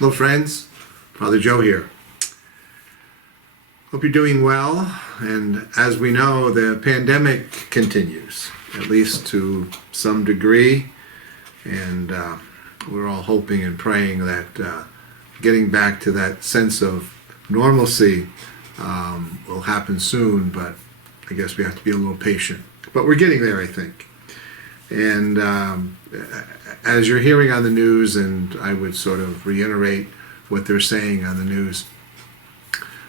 Hello friends, Father Joe here. Hope you're doing well, and as we know, the pandemic continues, at least to some degree, and we're all hoping and praying that getting back to that sense of normalcy will happen soon, but I guess we have to be a little patient. But we're getting there, I think. And as you're hearing on the news, and I would sort of reiterate what they're saying on the news,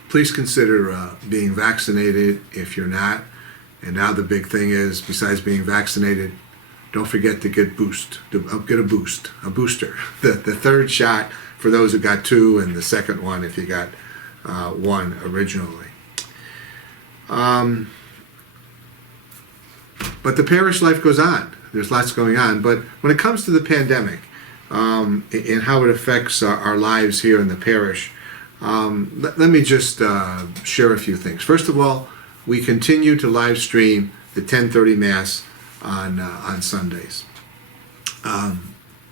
please consider being vaccinated if you're not. And now the big thing is, besides being vaccinated, don't forget to get a booster. The third shot for those who got two, and the second one if you got one originally. But the parish life goes on. There's lots going on. But when it comes to the pandemic and how it affects our lives here in the parish, let me just share a few things. First of all, we continue to live stream the 10:30 Mass on Sundays.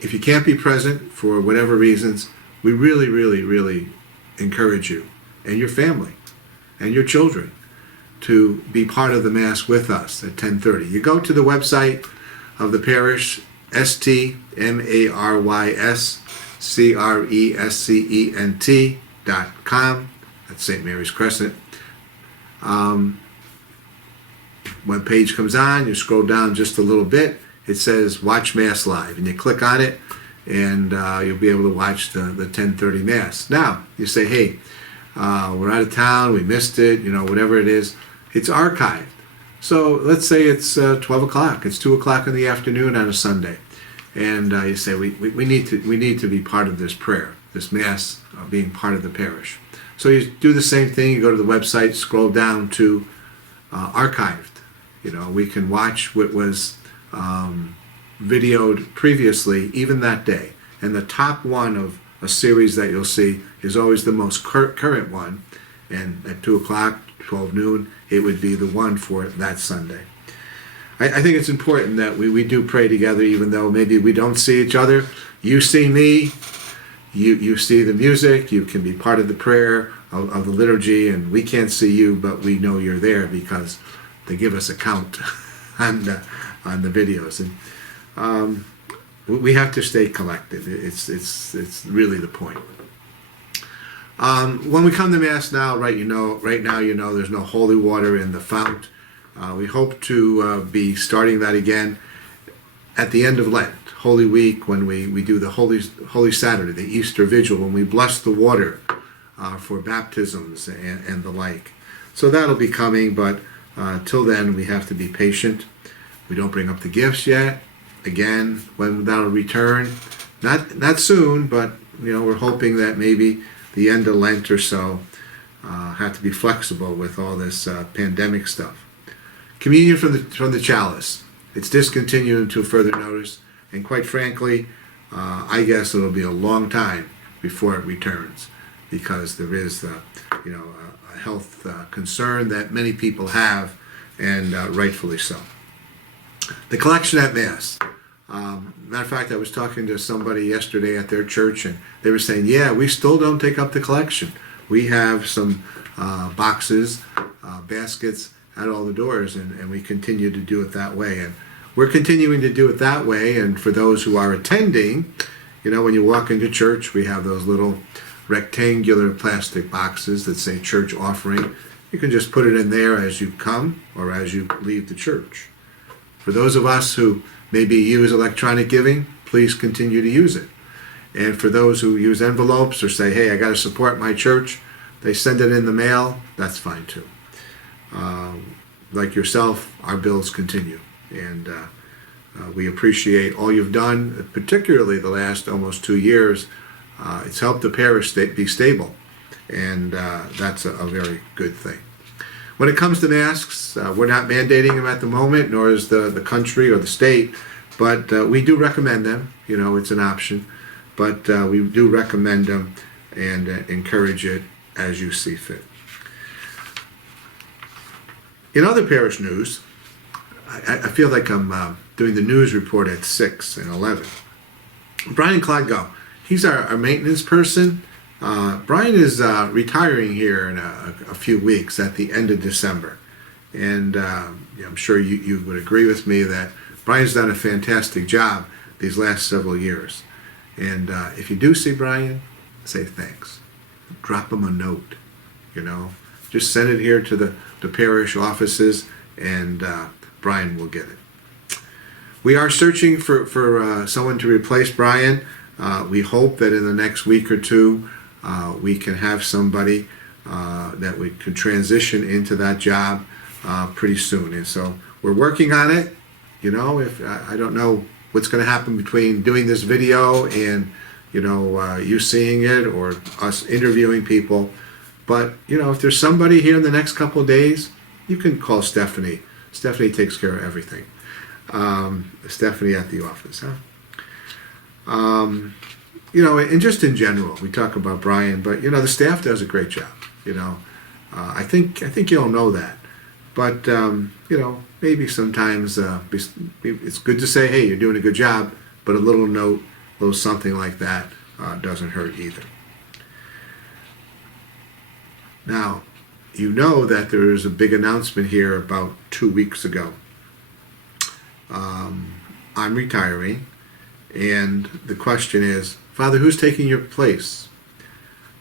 If you can't be present for whatever reasons, we really encourage you and your family and your children to be part of the Mass with us at 10:30. You go to the website of the parish, stmaryscrescent.com. That's St. Mary's Crescent. Web page comes on, you scroll down just a little bit, it says Watch Mass Live, and you click on it, and you'll be able to watch the 10:30 Mass. Now, you say, hey, we're out of town, we missed it, whatever it is, it's archived. So let's say it's 12 o'clock, it's 2 o'clock in the afternoon on a Sunday, and you say, we need to be part of this prayer, this Mass, being part of the parish. So you do the same thing, you go to the website, scroll down to archived. We can watch what was videoed previously, even that day. And the top one of a series that you'll see is always the most current one. And at 2 o'clock, 12 noon, it would be the one for that Sunday. I think it's important that we do pray together, even though maybe we don't see each other. You see me, you see the music, you can be part of the prayer, of the liturgy, and we can't see you, but we know you're there because they give us a count on the videos. And we have to stay collected. It's really the point. When we come to Mass now, right now, there's no holy water in the fount. We hope to be starting that again at the end of Lent, Holy Week, when we do the Holy Saturday, the Easter Vigil, when we bless the water for baptisms and the like. So that'll be coming, but till then we have to be patient. We don't bring up the gifts yet. Again, when that'll return, not soon, but we're hoping that maybe the end of Lent or so. Have to be flexible with all this pandemic stuff. Communion from the chalice. It's discontinued until further notice, and quite frankly, I guess it'll be a long time before it returns, because there is a health concern that many people have, and rightfully so. The collection at Mass. Matter of fact, I was talking to somebody yesterday at their church, and they were saying, yeah, we still don't take up the collection. We have some boxes, baskets at all the doors, and we continue to do it that way. And we're continuing to do it that way, and for those who are attending, when you walk into church, we have those little rectangular plastic boxes that say church offering. You can just put it in there as you come or as you leave the church. For those of us who maybe use electronic giving, please continue to use it. And for those who use envelopes or say, hey, I got to support my church, they send it in the mail, that's fine too. Like yourself, our bills continue. And we appreciate all you've done, particularly the last almost 2 years. It's helped the parish be stable, and that's a very good thing. When it comes to masks, we're not mandating them at the moment, nor is the country or the state, but we do recommend them. It's an option, but we do recommend them and encourage it as you see fit. In other parish news, I feel like I'm doing the news report at 6 and 11. Brian Clodgo, he's our maintenance person. Brian is retiring here in a few weeks at the end of December. And I'm sure you would agree with me that Brian's done a fantastic job these last several years. And if you do see Brian, say thanks. Drop him a note, Just send it here to the parish offices, and Brian will get it. We are searching for someone to replace Brian. We hope that in the next week or two we can have somebody that we could transition into that job pretty soon. And so we're working on it. If I don't know what's going to happen between doing this video and you seeing it or us interviewing people. But if there's somebody here in the next couple of days, you can call Stephanie. Stephanie takes care of everything. Stephanie at the office, huh? And just in general, we talk about Brian, but the staff does a great job. I think you all know that. But maybe sometimes it's good to say, hey, you're doing a good job, but a little note, a little something like that doesn't hurt either. Now, that there was a big announcement here about 2 weeks ago. I'm retiring, and the question is, Father, who's taking your place?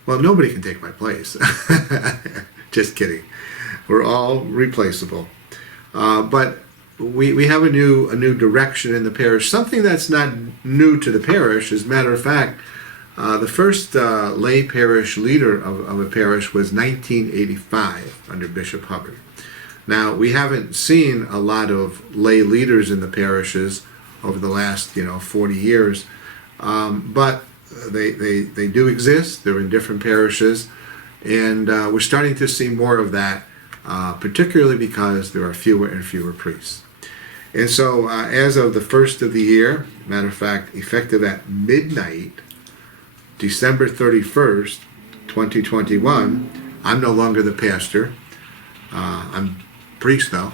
Well, nobody can take my place. Just kidding. We're all replaceable. But we have a new direction in the parish, something that's not new to the parish. As a matter of fact, the first lay parish leader of a parish was 1985 under Bishop Hubbard. Now, we haven't seen a lot of lay leaders in the parishes over the last 40 years, but they do exist. They're in different parishes, and we're starting to see more of that, particularly because there are fewer and fewer priests. And so as of the first of the year, matter of fact, effective at midnight, December 31st, 2021, I'm no longer the pastor. I'm priest though,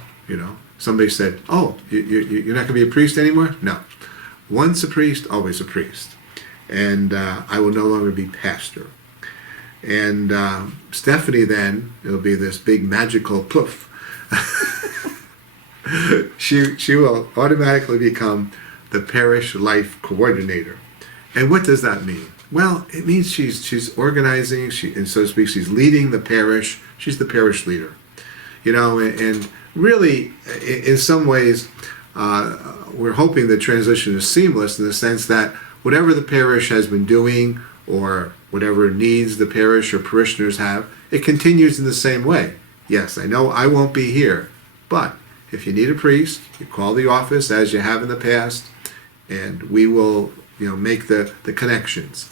Somebody said, oh, you're not going to be a priest anymore? No. Once a priest, always a priest. And I will no longer be pastor. And Stephanie then, it'll be this big magical poof. She will automatically become the parish life coordinator. And what does that mean? Well, it means she's organizing, and so to speak, she's leading the parish. She's the parish leader. And really, in some ways, we're hoping the transition is seamless in the sense that whatever the parish has been doing or whatever needs the parish or parishioners have, it continues in the same way. Yes, I know I won't be here, but if you need a priest, you call the office as you have in the past, and we will, make the connections.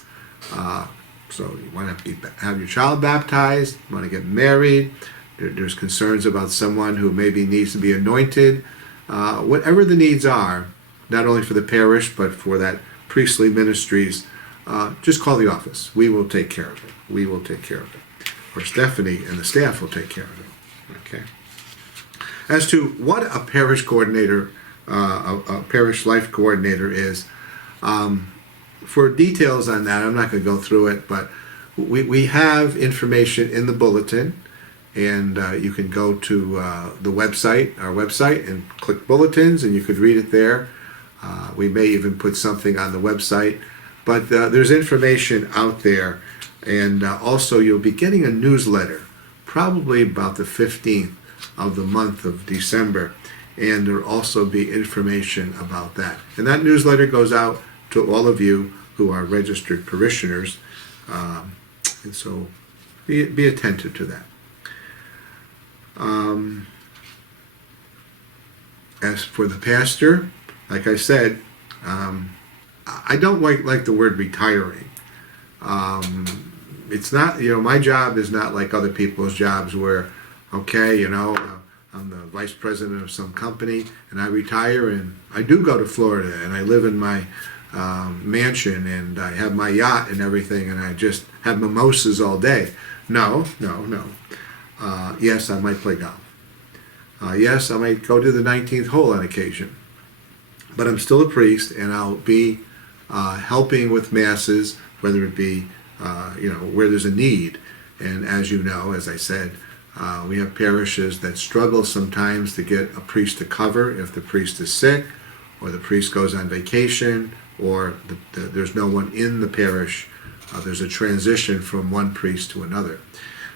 So you want to have your child baptized, you want to get married, there's concerns about someone who maybe needs to be anointed, whatever the needs are, not only for the parish, but for that priestly ministries, just call the office. We will take care of it. We will take care of it. Or Stephanie and the staff will take care of it. Okay. As to what a parish coordinator, a parish life coordinator is, for details on that, I'm not going to go through it, but we have information in the bulletin, and you can go to the website, our website, and click bulletins, and you could read it there. We may even put something on the website, but there's information out there, and also you'll be getting a newsletter, probably about the 15th of the month of December, and there'll also be information about that. And that newsletter goes out to all of you who are registered parishioners, and so be attentive to that. As for the pastor, like I said, I don't like the word retiring. It's not, my job is not like other people's jobs where, okay, I'm the vice president of some company and I retire and I do go to Florida and I live in my mansion and I have my yacht and everything and I just have mimosas all day. No. Yes, I might play golf. Yes, I might go to the 19th hole on occasion. But I'm still a priest, and I'll be helping with masses whether it be where there's a need. And as you know, as I said, we have parishes that struggle sometimes to get a priest to cover if the priest is sick, or the priest goes on vacation, or there's no one in the parish. There's a transition from one priest to another.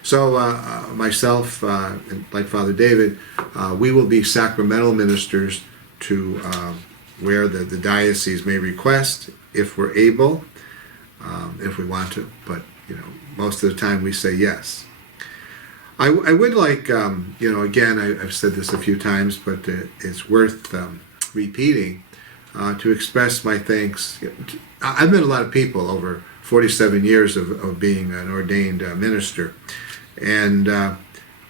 So myself, and like Father David, we will be sacramental ministers to where the diocese may request, if we're able, if we want to. But most of the time we say yes. I would like, again, I've said this a few times, but it's worth repeating, to express my thanks. I've met a lot of people over 47 years of being an ordained minister. And,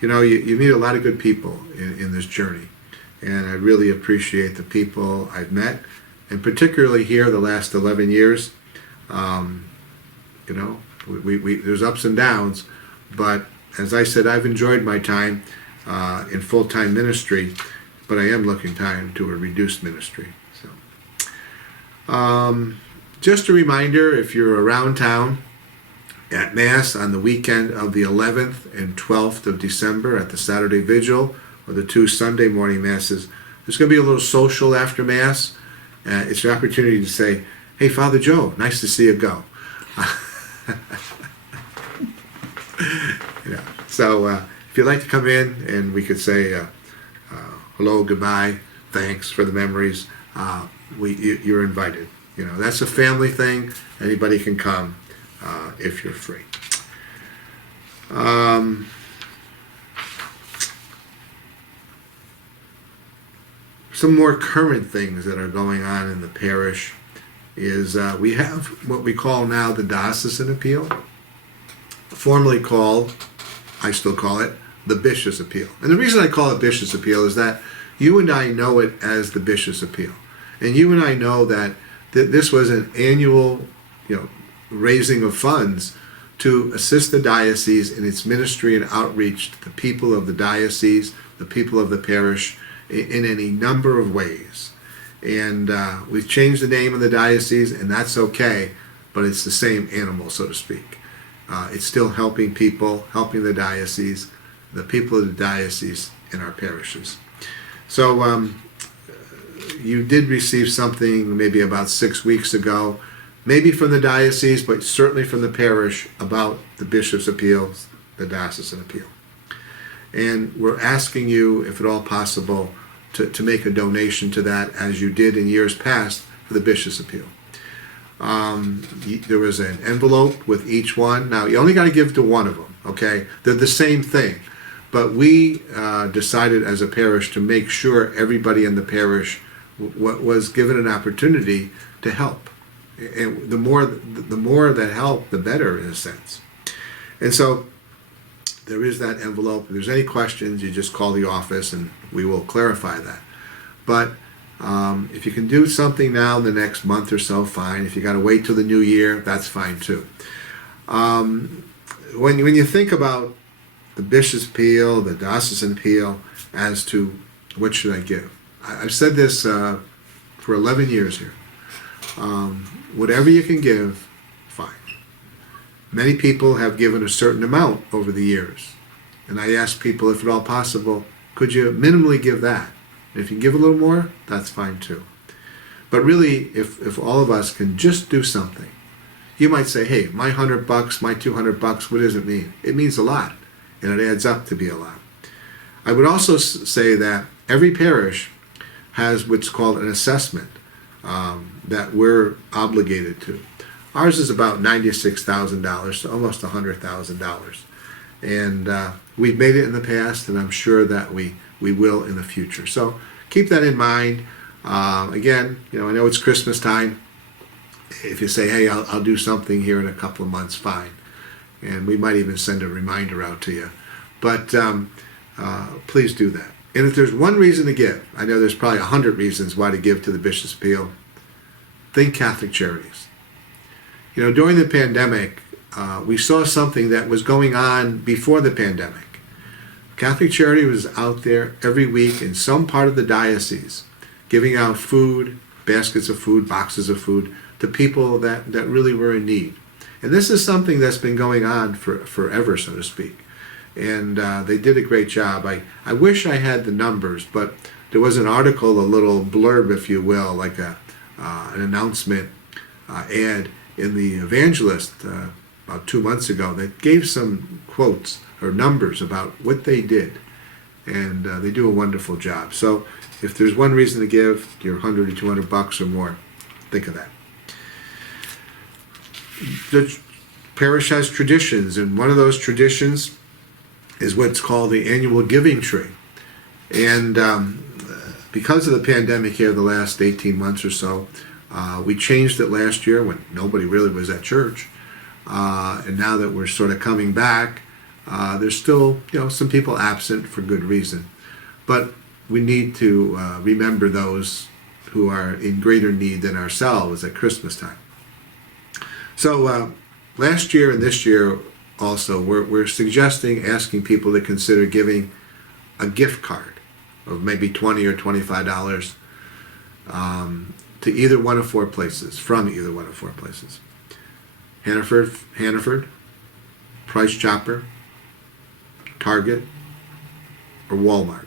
you meet a lot of good people in this journey. And I really appreciate the people I've met, and particularly here the last 11 years. There's ups and downs, but as I said, I've enjoyed my time in full-time ministry, but I am looking time to a reduced ministry. So, just a reminder, if you're around town at Mass on the weekend of the 11th and 12th of December at the Saturday Vigil, or the 2 Sunday morning Masses, there's going to be a little social after Mass. It's an opportunity to say, "Hey, Father Joe, nice to see you go." So if you'd like to come in and we could say hello, goodbye, thanks for the memories, you're invited. That's a family thing. Anybody can come if you're free. Some more current things that are going on in the parish is we have what we call now the Diocesan Appeal, formerly called, I still call it, the Bishop's Appeal. And the reason I call it Bishop's Appeal is that you and I know it as the Bishop's Appeal. And you and I know that this was an annual raising of funds to assist the diocese in its ministry and outreach to the people of the diocese, the people of the parish, in any number of ways. And we've changed the name of the diocese, and that's okay, but it's the same animal, so to speak. It's still helping people, helping the diocese, the people of the diocese in our parishes. So you did receive something maybe about 6 weeks ago, maybe from the diocese, but certainly from the parish, about the Bishop's Appeal, the Diocesan Appeal. And we're asking you, if at all possible, to make a donation to that, as you did in years past for the Bishop's Appeal. There was an envelope with each one. Now, you only got to give to one of them, okay? They're the same thing. But we decided as a parish to make sure everybody in the parish was given an opportunity to help. And the more that help, the better, in a sense. And so there is that envelope. If there's any questions, you just call the office and we will clarify that. But if you can do something now in the next month or so, fine. If you got to wait till the new year, that's fine too. When you think about the Bishop's Appeal, the Diocesan Appeal, as to what should I give, I've said this for 11 years here. Whatever you can give, fine. Many people have given a certain amount over the years. And I ask people, if at all possible, could you minimally give that? And if you can give a little more, that's fine too. But really, if all of us can just do something, you might say, hey, my $100, my $200, what does it mean? It means a lot, and it adds up to be a lot. I would also say that every parish has what's called an assessment that we're obligated to. Ours is about $96,000 to almost $100,000. And we've made it in the past, and I'm sure that we will in the future. So keep that in mind. Again, I know it's Christmas time. If you say, hey, I'll do something here in a couple of months, fine. And we might even send a reminder out to you. But please do that. And if there's one reason to give, I know there's probably 100 reasons why to give to the Bishop's Appeal, think Catholic Charities. During the pandemic, we saw something that was going on before the pandemic. Catholic Charity was out there every week in some part of the diocese, giving out food, baskets of food, boxes of food, to people that really were in need. And this is something that's been going on for forever, so to speak. And they did a great job. I wish I had the numbers, but there was an article, a little blurb, if you will, like an announcement ad in the Evangelist about 2 months ago that gave some quotes or numbers about what they did. And they do a wonderful job. So if there's one reason to give your $100 or $200 or more, think of that. The parish has traditions, and one of those traditions is what's called the annual giving tree. And because of the pandemic here the last 18 months or so, we changed it last year when nobody really was at church. And now that we're sort of coming back, there's still some people absent for good reason. But we need to remember those who are in greater need than ourselves at Christmas time. So last year and this year also, we're asking people to consider giving a gift card of maybe $20 or $25 to either one of four places, from either one of four places. Hannaford, Price Chopper, Target, or Walmart.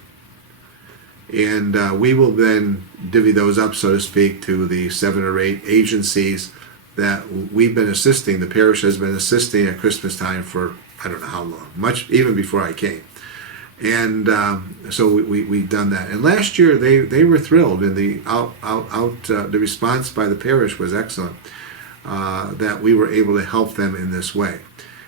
And we will then divvy those up, so to speak, to the 7 or 8 agencies that we've been assisting. The parish has been assisting at Christmas time for I don't know how long, much even before I came. And so we've done that. And last year they were thrilled, and the response by the parish was excellent, that we were able to help them in this way.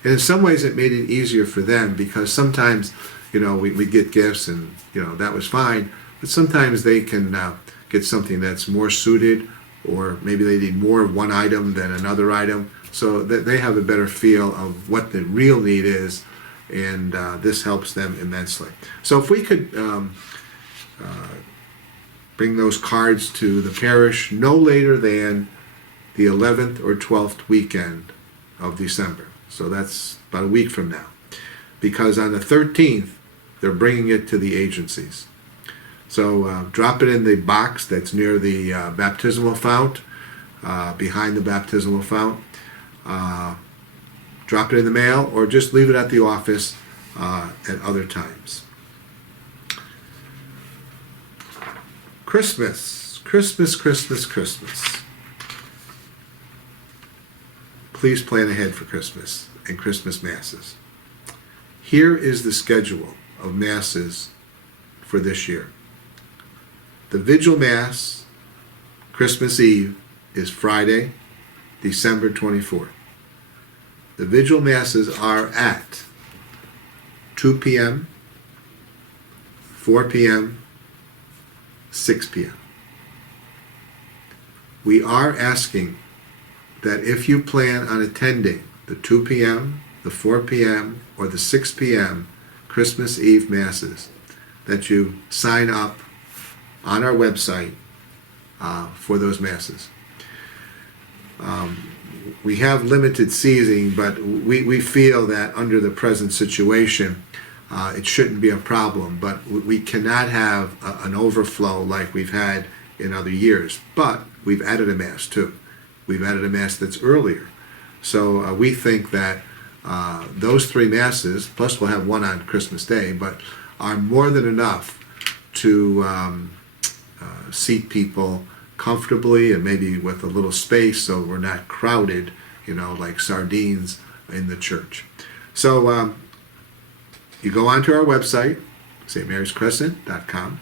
And in some ways it made it easier for them, because sometimes we get gifts and that was fine, but sometimes they can get something that's more suited, or maybe they need more of one item than another item, so that they have a better feel of what the real need is, and this helps them immensely. So if we could bring those cards to the parish no later than the 11th or 12th weekend of December. So that's about a week from now, because on the 13th they're bringing it to the agencies. So drop it in the box that's near the baptismal fount, behind the baptismal fount. Drop it in the mail, or just leave it at the office at other times. Christmas, Christmas, Christmas, Christmas. Please plan ahead for Christmas and Christmas Masses. Here is the schedule of Masses for this year. The Vigil Mass, Christmas Eve, is Friday, December 24th. The Vigil Masses are at 2 p.m., 4 p.m., 6 p.m. We are asking that if you plan on attending the 2 p.m., the 4 p.m., or the 6 p.m. Christmas Eve Masses, that you sign up on our website for those Masses. We have limited seating, but we feel that under the present situation, it shouldn't be a problem. But we cannot have an overflow like we've had in other years. But we've added a Mass too. We've added a Mass that's earlier. So we think that those 3 Masses, plus we'll have one on Christmas Day, but are more than enough to seat people comfortably and maybe with a little space, so we're not crowded, like sardines in the church. So you go onto our website, stmaryscrescent.com,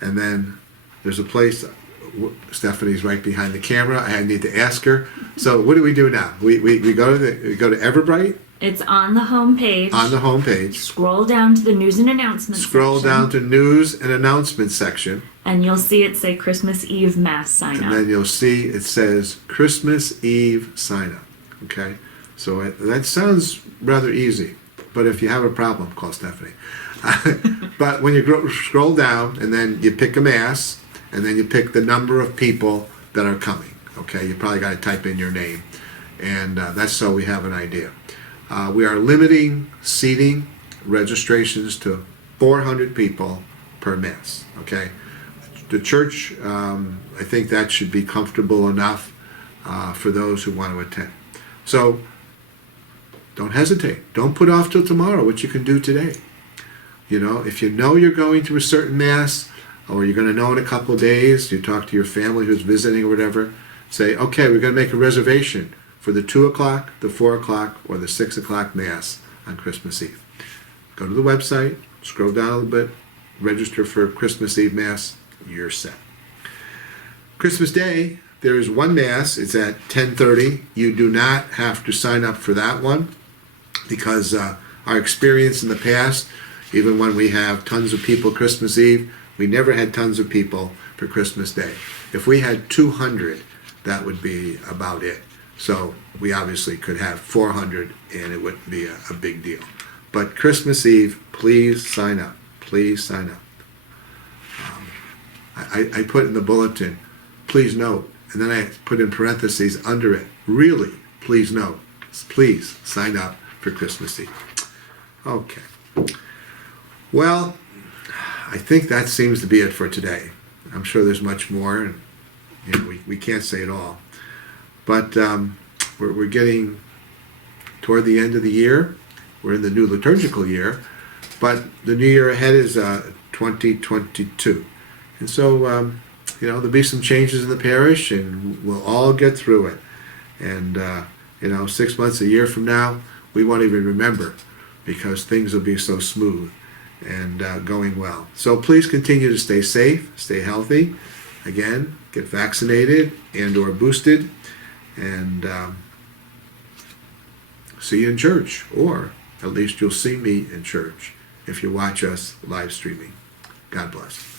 and then there's a place. Stephanie's right behind the camera. I need to ask her. So what do we do now? We go to Everbright. It's on the home page. On the home page. Scroll down to the news and announcements Scroll section, down to news and announcements section. and you'll see it say Christmas Eve Mass sign up. And then you'll see it says Christmas Eve sign up. Okay? So that sounds rather easy. But if you have a problem, call Stephanie. But when you scroll down, and then you pick a Mass, and then you pick the number of people that are coming. Okay? You probably got to type in your name. And that's so we have an idea. We are limiting seating registrations to 400 people per Mass. Okay? The church, I think that should be comfortable enough for those who want to attend. So don't hesitate. Don't put off till tomorrow what you can do today. You know, if you know you're going to a certain Mass, or you're going to know in a couple of days, you talk to your family who's visiting or whatever, say, okay, we're going to make a reservation for the 2 o'clock, the 4 o'clock, or the 6 o'clock Mass on Christmas Eve. Go to the website, scroll down a little bit, register for Christmas Eve Mass, you're set. Christmas Day, there is one Mass. It's at 10:30. You do not have to sign up for that one because our experience in the past, even when we have tons of people Christmas Eve, we never had tons of people for Christmas Day. If we had 200, that would be about it. So we obviously could have 400 and it wouldn't be a big deal. But Christmas Eve, please sign up. Please sign up. I put in the bulletin, please note, and then I put in parentheses under it, really, please note, please sign up for Christmas Eve. Okay. Well, I think that seems to be it for today. I'm sure there's much more, and you know, we can't say it all. But we're getting toward the end of the year. We're in the new liturgical year, but the new year ahead is 2022. And so, you know, there'll be some changes in the parish, and we'll all get through it. And, you know, 6 months, a year from now, we won't even remember because things will be so smooth and going well. So please continue to stay safe, stay healthy. Again, get vaccinated and or boosted, and see you in church, or at least you'll see me in church if you watch us live streaming. God bless.